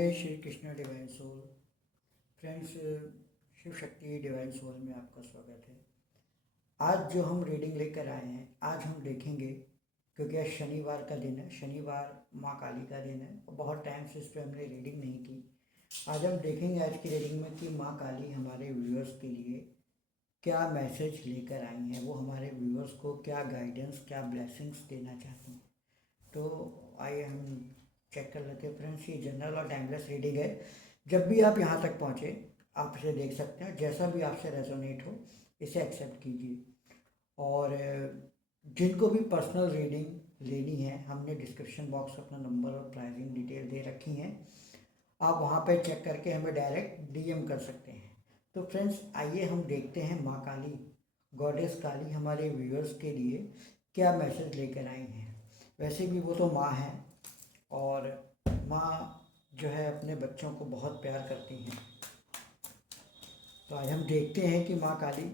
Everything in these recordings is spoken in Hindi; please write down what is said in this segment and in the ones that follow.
जय Shri Krishna divine soul. Friends, Shiv Shakti divine soul में आपका स्वागत है। आज जो हम रीडिंग लेकर आए हैं, आज हम देखेंगे, क्योंकि आज शनिवार का दिन है, शनिवार माँ काली का दिन है और बहुत टाइम से इस पर हमने रीडिंग नहीं की। आज हम देखेंगे आज की रीडिंग में कि माँ काली हमारे व्यूअर्स के लिए क्या मैसेज लेकर आई हैं, वो हमारे व्यूअर्स को क्या गाइडेंस, क्या ब्लेसिंग्स देना चाहती हैं। तो आइए हम चेक कर लेते हैं। फ्रेंड्स, ये जनरल और टाइमलेस रीडिंग है। जब भी आप यहाँ तक पहुँचे आप इसे देख सकते हैं, जैसा भी आपसे रेजोनेट हो इसे एक्सेप्ट कीजिए। और जिनको भी पर्सनल रीडिंग लेनी है, हमने डिस्क्रिप्शन बॉक्स में अपना नंबर और प्राइसिंग डिटेल दे रखी हैं, आप वहाँ पे चेक करके हमें डायरेक्ट डीएम कर सकते हैं। तो फ्रेंड्स, आइए हम देखते हैं माँ काली, गॉडेस काली हमारे व्यूअर्स के लिए क्या मैसेज लेकर आई हैं। वैसे भी वो तो माँ है और माँ जो है अपने बच्चों को बहुत प्यार करती हैं। तो आज हम देखते हैं कि माँ काली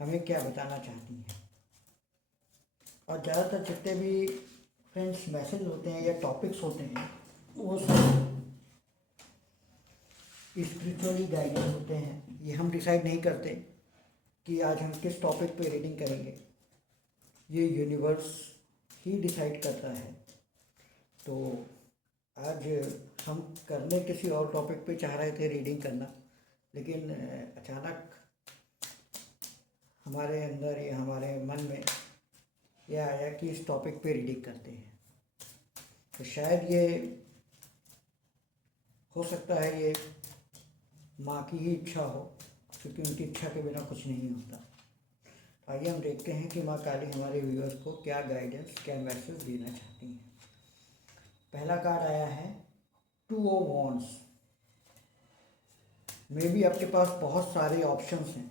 हमें क्या बताना चाहती हैं। और ज़्यादातर जितने भी फ्रेंड्स मैसेज होते हैं या टॉपिक्स होते हैं वो सब स्पिरिचुअली गाइडेड होते हैं। ये हम डिसाइड नहीं करते कि आज हम किस टॉपिक पे रीडिंग करेंगे, ये यूनिवर्स ही डिसाइड करता है। तो आज हम करने किसी और टॉपिक पे चाह रहे थे रीडिंग करना, लेकिन अचानक हमारे अंदर या हमारे मन में यह आया कि इस टॉपिक पे रीडिंग करते हैं। तो शायद ये हो सकता है ये माँ की ही इच्छा हो, क्योंकि उनकी इच्छा के बिना कुछ नहीं होता। तो आइए हम देखते हैं कि माँ काली हमारे व्यूअर्स को क्या गाइडेंस, क्या मैसेज देना चाहती हैं। पहला कार्ड आया है two of wands. May be आपके पास बहुत सारे ऑप्शंस हैं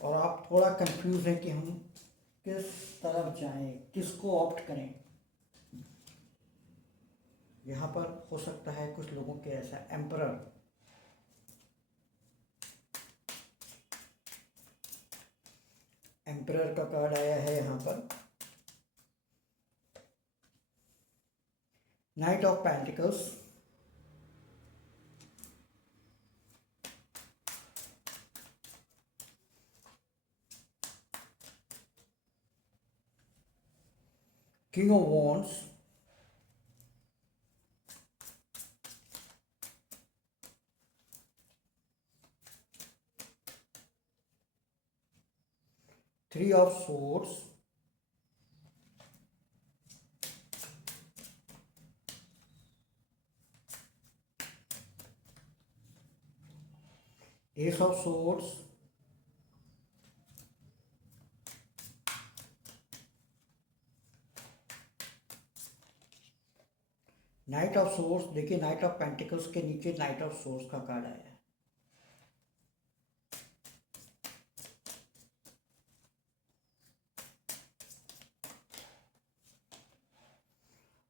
और आप थोड़ा कंफ्यूज हैं कि हम किस तरफ जाएं, किसको ऑप्ट करें। यहाँ पर हो सकता है कुछ लोगों के ऐसा एम्परर, एम्परर का कार्ड आया है यहाँ पर। Night of pentacles, king of wands, three of swords, S of swords, night of source. देखिए, नाइट ऑफ पेंटिकल्स के नीचे नाइट ऑफ सोर्स का कार्ड आया है।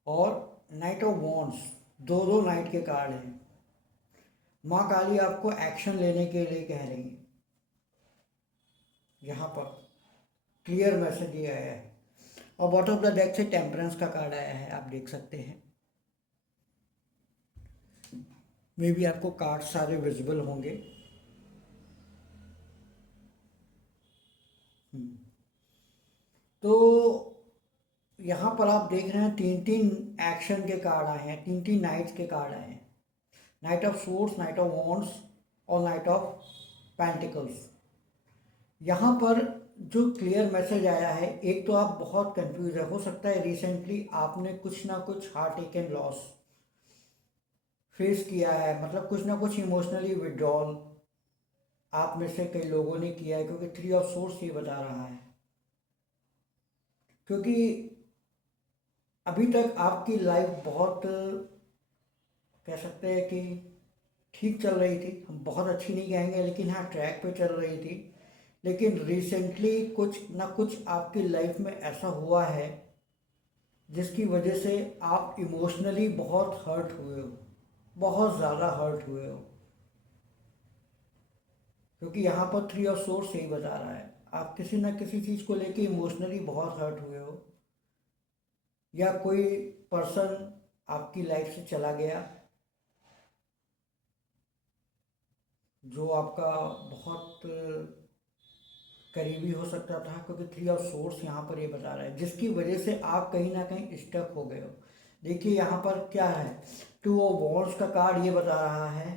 और नाइट ऑफ वॉन्ड्स, दो दो नाइट के कार्ड हैं। माँ काली आपको एक्शन लेने के लिए कह रही है। यहाँ पर क्लियर मैसेज ये आया है। और बॉटम ऑफ द डेक से टेम्परेंस का कार्ड आया है, आप देख सकते हैं। मे बी आपको कार्ड सारे विजिबल होंगे। तो यहाँ पर आप देख रहे हैं तीन तीन एक्शन के कार्ड आए हैं, तीन तीन नाइट्स के कार्ड आए हैं। Night of source, night of wands और नाइट ऑफ पेंटिकल्स। यहाँ पर जो क्लियर मैसेज आया है, एक तो आप बहुत कंफ्यूज है, हो सकता है रिसेंटली आपने कुछ ना कुछ हार्ट टेकन लॉस फेस किया है, मतलब कुछ ना कुछ इमोशनली विड्रॉल आप में से कई लोगों ने किया है, क्योंकि थ्री ऑफ सोर्स ये बता रहा है। क्योंकि अभी तक आपकी लाइफ बहुत, कह सकते हैं कि ठीक चल रही थी। हम बहुत अच्छी नहीं कहेंगे, लेकिन हाँ ट्रैक पे चल रही थी। लेकिन रिसेंटली कुछ ना कुछ आपकी लाइफ में ऐसा हुआ है जिसकी वजह से आप इमोशनली बहुत हर्ट हुए हो, बहुत ज़्यादा हर्ट हुए हो। क्योंकि यहाँ पर थ्री ऑफ सोर्स यही बता रहा है, आप किसी ना किसी चीज़ को लेके इमोशनली बहुत हर्ट हुए हो, या कोई पर्सन आपकी लाइफ से चला गया जो आपका बहुत करीबी हो सकता था, क्योंकि थ्री ऑफ सोर्स यहाँ पर ये बता रहा है, जिसकी वजह से आप कहीं ना कहीं स्टक हो गए हो। देखिए यहाँ पर क्या है, टू ऑफ वॉन्ड्स का कार्ड ये बता रहा है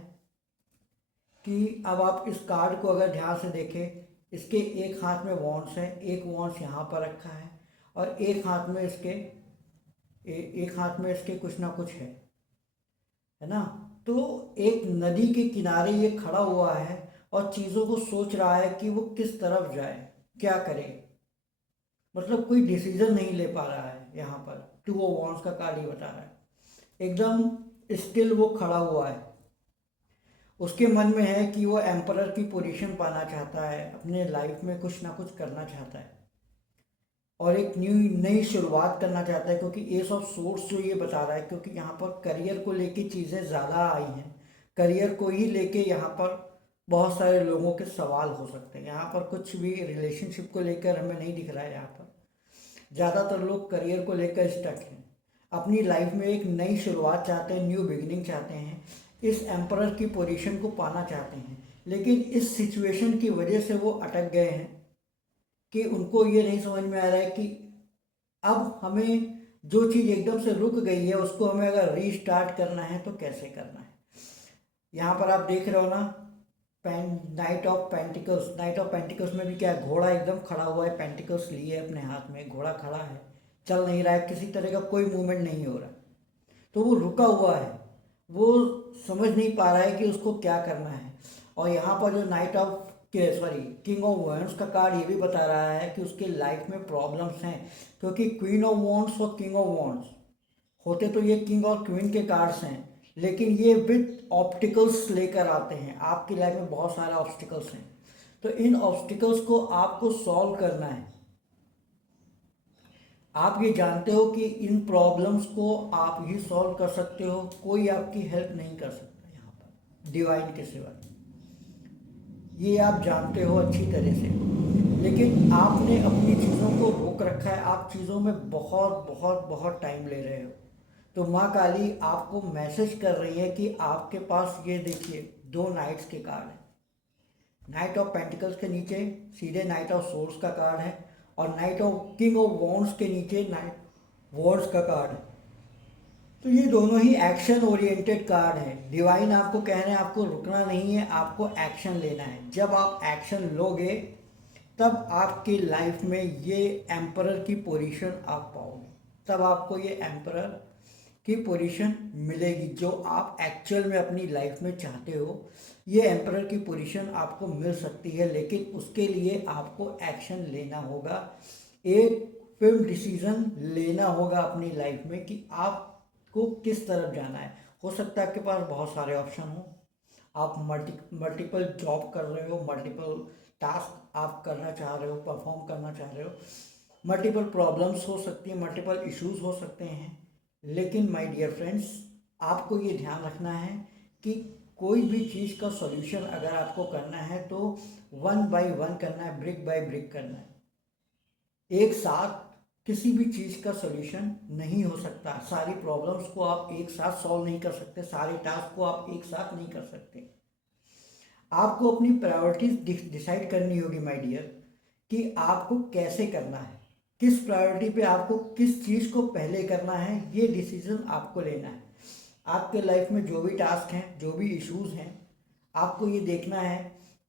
कि अब आप इस कार्ड को अगर ध्यान से देखें, इसके एक हाथ में वॉन्ड्स है, एक वॉन्ड्स यहाँ पर रखा है, और एक हाथ में इसके एक हाथ में इसके कुछ ना कुछ है ना। तो एक नदी के किनारे ये खड़ा हुआ है और चीज़ों को सोच रहा है कि वो किस तरफ जाए, क्या करे, मतलब कोई डिसीजन नहीं ले पा रहा है। यहाँ पर टू ऑफ वॉन्ड्स का कार्ड ये बता रहा है, एकदम स्टिल वो खड़ा हुआ है। उसके मन में है कि वो एम्परर की पोजीशन पाना चाहता है, अपने लाइफ में कुछ ना कुछ करना चाहता है और एक नई शुरुआत करना चाहता है, क्योंकि एस ऑफ सोर्स जो ये बता रहा है, क्योंकि यहाँ पर करियर को लेके चीज़ें ज़्यादा आई हैं, करियर को ही लेके यहाँ पर बहुत सारे लोगों के सवाल हो सकते हैं। यहाँ पर कुछ भी रिलेशनशिप को लेकर हमें नहीं दिख रहा है। यहाँ पर ज़्यादातर लोग करियर को लेकर स्टक हैं, अपनी लाइफ में एक नई शुरुआत चाहते हैं, न्यू बिगिनिंग चाहते हैं, इस एम्परर की पोजीशन को पाना चाहते हैं, लेकिन इस सिचुएशन की वजह से वो अटक गए हैं कि उनको ये नहीं समझ में आ रहा है कि अब हमें जो चीज़ एकदम से रुक गई है उसको हमें अगर रीस्टार्ट करना है तो कैसे करना है। यहाँ पर आप देख रहे हो ना, night of pentacles, night of pentacles में भी क्या है, घोड़ा एकदम खड़ा हुआ है, पेंटिकल्स लिए अपने हाथ में, घोड़ा खड़ा है, चल नहीं रहा है, किसी तरह का कोई मूवमेंट नहीं हो रहा, तो वो रुका हुआ है, वो समझ नहीं पा रहा है कि उसको क्या करना है। और यहाँ पर जो नाइट ऑफ के सॉरी किंग ऑफ वॉन्ड्स का कार्ड ये भी बता रहा है कि उसके लाइफ में प्रॉब्लम्स हैं, क्योंकि क्वीन ऑफ वॉन्ड्स और किंग ऑफ वॉन्ड्स होते तो ये किंग और क्वीन के कार्ड्स हैं, लेकिन ये विद ऑब्स्टिकल्स लेकर आते हैं। आपकी लाइफ में बहुत सारे ऑब्स्टिकल्स हैं, तो इन ऑब्स्टिकल्स को आपको सॉल्व करना है। आप ये जानते हो कि इन प्रॉब्लम्स को आप ही सॉल्व कर सकते हो, कोई आपकी हेल्प नहीं कर सकता यहाँ पर डिवाइन के सिवा, ये आप जानते हो अच्छी तरह से। लेकिन आपने अपनी चीज़ों को रोक रखा है, आप चीज़ों में बहुत बहुत बहुत टाइम ले रहे हो। तो माँ काली आपको मैसेज कर रही है कि आपके पास ये देखिए दो नाइट्स के कार्ड हैं, नाइट ऑफ पेंटिकल्स के नीचे सीधे नाइट ऑफ सोर्स का कार्ड है, और night of king of wands के नीचे नाइट वॉन्ड्स का कार्ड है। तो ये दोनों ही एक्शन ओरिएंटेड कार्ड है। डिवाइन आपको कह रहे हैं आपको रुकना नहीं है, आपको एक्शन लेना है। जब आप एक्शन लोगे तब आपकी लाइफ में ये एम्परर की पोजीशन आप पाओगे, तब आपको ये एम्परर की पोजीशन मिलेगी जो आप एक्चुअल में अपनी लाइफ में चाहते हो। ये एम्परर की पोजीशन आपको मिल सकती है, लेकिन उसके लिए आपको एक्शन लेना होगा, एक फिल्म डिसीजन लेना होगा अपनी लाइफ में कि आपको किस तरफ जाना है। हो सकता है आपके पास बहुत सारे ऑप्शन हो, आप मल्टीपल जॉब कर रहे हो, मल्टीपल टास्क आप करना चाह रहे हो, परफॉर्म करना चाह रहे हो, मल्टीपल प्रॉब्लम्स हो सकती हैं, मल्टीपल इश्यूज हो सकते हैं, लेकिन माय डियर फ्रेंड्स आपको ये ध्यान रखना है कि कोई भी चीज़ का सॉल्यूशन अगर आपको करना है तो वन बाय वन करना है, ब्रिक बाय ब्रिक करना है। एक साथ किसी भी चीज़ का सॉल्यूशन नहीं हो सकता, सारी प्रॉब्लम्स को आप एक साथ सॉल्व नहीं कर सकते, सारे टास्क को आप एक साथ नहीं कर सकते। आपको अपनी प्रायोरिटीज डिसाइड करनी होगी माय डियर, कि आपको कैसे करना है, किस प्रायोरिटी पे आपको किस चीज़ को पहले करना है, ये डिसीजन आपको लेना है। आपके लाइफ में जो भी टास्क हैं, जो भी इश्यूज हैं, आपको ये देखना है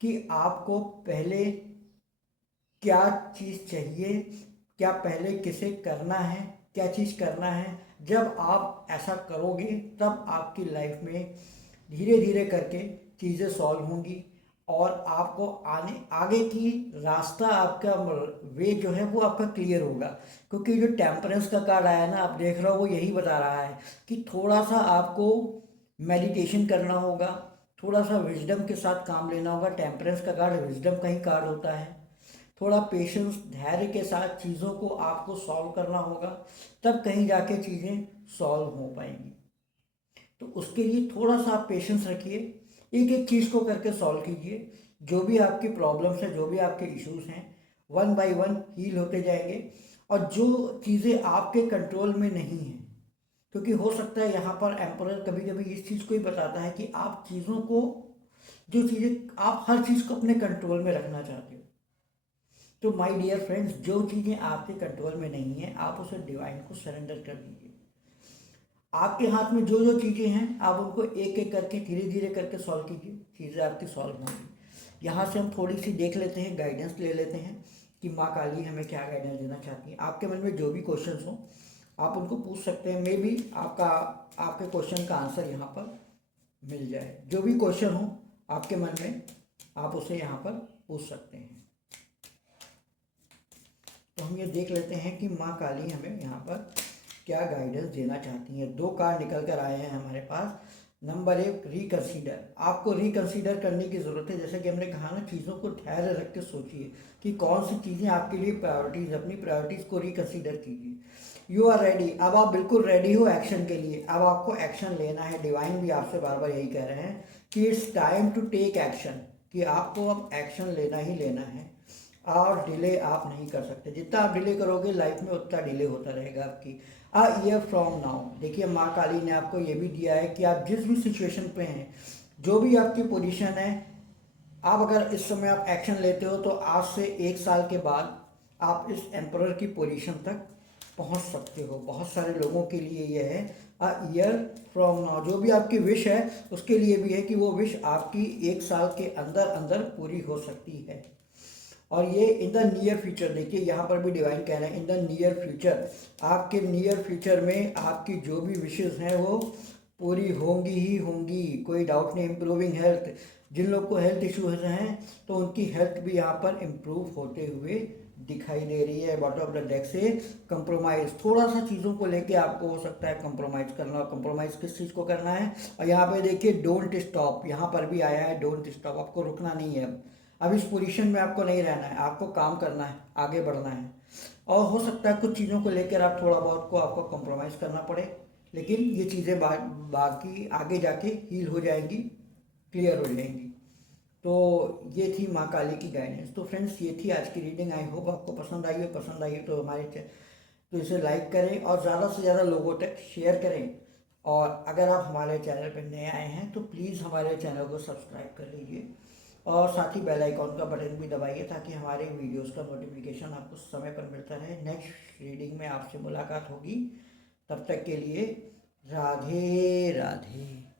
कि आपको पहले क्या चीज़ चाहिए, क्या पहले किसे करना है, क्या चीज़ करना है। जब आप ऐसा करोगे तब आपकी लाइफ में धीरे धीरे करके चीज़ें सॉल्व होंगी और आपको आगे की रास्ता, आपका वे जो है वो आपका क्लियर होगा। क्योंकि जो टेम्परेंस का कार्ड आया ना, आप देख रहे हो, वो यही बता रहा है कि थोड़ा सा आपको मेडिटेशन करना होगा, थोड़ा सा विजडम के साथ काम लेना होगा। टेम्परेंस का कार्ड विजडम का ही कार्ड होता है। थोड़ा पेशेंस, धैर्य के साथ चीज़ों को आपको सॉल्व करना होगा, तब कहीं जाके चीज़ें सॉल्व हो पाएंगी। तो उसके लिए थोड़ा सा आप पेशेंस रखिए, एक एक चीज़ को करके सॉल्व कीजिए। जो भी आपकी प्रॉब्लम्स हैं, जो भी आपके इश्यूज हैं, वन बाय वन हील होते जाएंगे। और जो चीज़ें आपके कंट्रोल में नहीं हैं, क्योंकि हो सकता है यहाँ पर एम्परर कभी कभी इस चीज़ को ही बताता है कि आप चीज़ों को जो चीज़ें आप हर चीज़ को अपने कंट्रोल में रखना चाहते हो। तो माय डियर फ्रेंड्स, जो चीज़ें आपके कंट्रोल में नहीं है आप उसे डिवाइन को सरेंडर कर दीजिए। आपके हाथ में जो जो चीज़ें हैं आप उनको एक एक करके धीरे धीरे करके सॉल्व कीजिए, चीज़ें आपकी सॉल्व होंगी। यहाँ से हम थोड़ी सी देख लेते हैं, गाइडेंस ले लेते हैं कि माँ काली हमें क्या गाइडेंस देना चाहती है। आपके मन में जो भी क्वेश्चंस हो आप उनको पूछ सकते हैं, मे बी आपके क्वेश्चन का आंसर यहाँ पर मिल जाए। जो भी क्वेश्चन हो आपके मन में आप उसे यहाँ पर पूछ सकते हैं। तो हम ये देख लेते हैं कि माँ काली हमें यहाँ पर क्या गाइडेंस देना चाहती हैं। 2 कार्ड निकल कर आए हैं हमारे पास। Number 1, reconsider. आपको रिकंसीडर करने की ज़रूरत है। जैसे कि हमने कहा ना, चीज़ों को धैर्य रख के सोचिए कि कौन सी चीज़ें आपके लिए प्रायोरिटीज़, अपनी प्रायोरिटीज़ को रिकंसीडर कीजिए। यू आर रेडी, अब आप बिल्कुल रेडी हो एक्शन के लिए। अब आपको एक्शन लेना है। डिवाइन भी आपसे बार बार यही कह रहे हैं कि it's time to take action, कि आपको अब एक्शन लेना ही लेना है और डिले आप नहीं कर सकते। जितना आप डिले करोगे लाइफ में उतना डिले होता रहेगा आपकी। अ ईयर फ्रॉम नाउ, देखिए माँ काली ने आपको ये भी दिया है कि आप जिस भी सिचुएशन पे हैं, जो भी आपकी पोजीशन है, आप अगर इस समय आप एक्शन लेते हो तो आज से 1 साल के बाद आप इस एम्परर की पोजीशन तक पहुंच सकते हो। बहुत सारे लोगों के लिए यह है अ ईयर फ्रॉम नाउ। जो भी आपकी विश है उसके लिए भी है कि वो विश आपकी 1 साल के अंदर अंदर पूरी हो सकती है। और ये इन द नियर फ्यूचर, देखिए यहाँ पर भी डिवाइन कह रहे हैं इन द नियर फ्यूचर। आपके नियर फ्यूचर में आपकी जो भी विशेष हैं वो पूरी होंगी ही होंगी, कोई डाउट नहीं। इम्प्रूविंग हेल्थ, जिन लोग को हेल्थ इश्यूज हैं तो उनकी हेल्थ भी यहाँ पर इम्प्रूव होते हुए दिखाई दे रही है। बॉटम ऑफ द डेक से कंप्रोमाइज़, थोड़ा सा चीज़ों को लेके आपको हो सकता है कंप्रोमाइज़ करना। और कंप्रोमाइज़ किस चीज़ को करना है, और यहाँ पे देखिए डोंट स्टॉप, यहाँ पर भी आया है डोंट स्टॉप। आपको रुकना नहीं है। अब इस पोजीशन में आपको नहीं रहना है, आपको काम करना है, आगे बढ़ना है। और हो सकता है कुछ चीज़ों को लेकर आप थोड़ा बहुत को आपको कॉम्प्रोमाइज़ करना पड़े, लेकिन ये चीज़ें बाकी आगे जाके हील हो जाएंगी, क्लियर हो जाएंगी। तो ये थी माँ काली की गाइडेंस। तो फ्रेंड्स, ये थी आज की रीडिंग। आई होप आपको पसंद आई हो। पसंद आई हो तो तो इसे लाइक करें और ज़्यादा से ज़्यादा लोगों तक शेयर करें। और अगर आप हमारे चैनल पर नए आए हैं तो प्लीज़ हमारे चैनल को सब्सक्राइब कर लीजिए और साथ ही बेल आइकॉन का बटन भी दबाइए ताकि हमारे वीडियोस का नोटिफिकेशन आपको समय पर मिलता रहे। नेक्स्ट रीडिंग में आपसे मुलाकात होगी। तब तक के लिए राधे राधे।